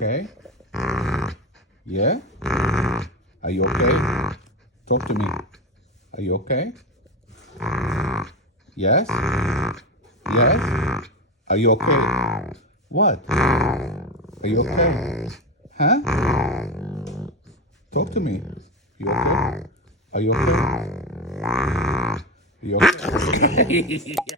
okay? Yeah? Are you okay? Talk to me. Are you okay? Yes? Yes? Are you okay? What? Are you okay? Huh? Talk to me. You okay? Are you okay? Are you okay?